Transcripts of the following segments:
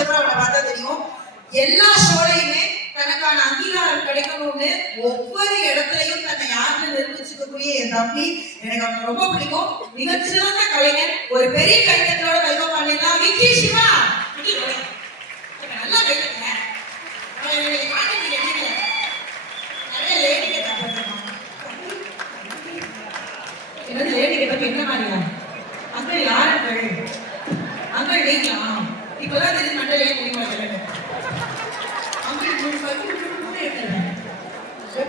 அதுக்கப்புறம் அவனை பார்த்தா தெரியும். எல்லா ஷோலையுமே தனக்கான அங்கீகாரம் கிடைக்கணும்னு ஒவ்வொரு இடத்துலயும் தன்னை யாருன்னு நிரூபிச்சுக்கக்கூடிய என் தம்பி எனக்கு அவனை ரொம்ப பிடிக்கும். மிகச்சிறந்த கலைஞன். ஒரு பெரிய கைத்தட்டலோட கல்வம் பண்ணிடலாம் விக்கி சிவா! நல்லா கைத்தட்டுங்க. அவன் என்னுடைய பாட்டுக்கு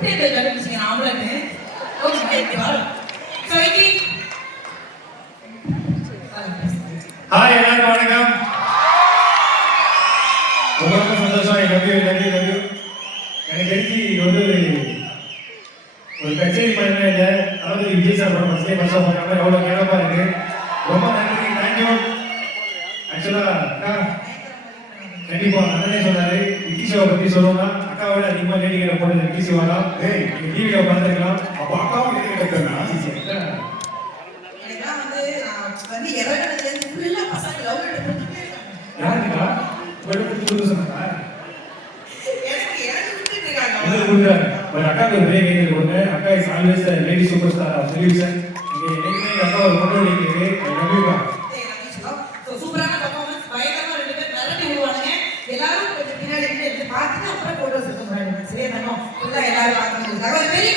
எப்படி கண்டுபிடிச்சிங்க ஆம்பளைன்னு ஓகே ஹாய் எல்லாருக்கும் வணக்கம். ரொம்ப சந்தோஷம். என் நன்றி நன்றி எனக்கு தெரிஞ்சு வந்து ஒரு கச்சேரி பண்ணவே இல்லை அதாவது விஜய் சார் படம் ஃபஸ்ட்டே ஃபர்ஸ்ட் பண்ணாம எவ்வளோ கேவலமா இருக்கு. ரொம்ப நன்றி தேங்க்யூ ஆக்சுவலாக கண்டிப்பாக கண்டிப்பா அண்ணனே சொன்னாரு. விக்கி ஷோவை பத்தி சொல்லணும்னா அக்காவோட அதிகமா லேடிகளை போட்டது விக்கி ஷோவா தான் டிவியில பார்த்துருக்கலாம் அப்ப அக்காவும் எதுக்கு கத்துனா எனக்குலாம் வந்து நான் வந்து இறங்குனதுலேருந்து ஃபுல்லாக பசங்க லவ் லெட்டர் கொடுத்துட்டே இருக்காங்க. யாருக்கா உங்களுக்கு புது சொன்னா எனக்கு எனக்கு கொடுத்துட்டு இருக்காங்க. முதல்ல கொடுக்குறாரு. ஒரு எல்லாரும் பார்க்கணும். ஒரு பெரிய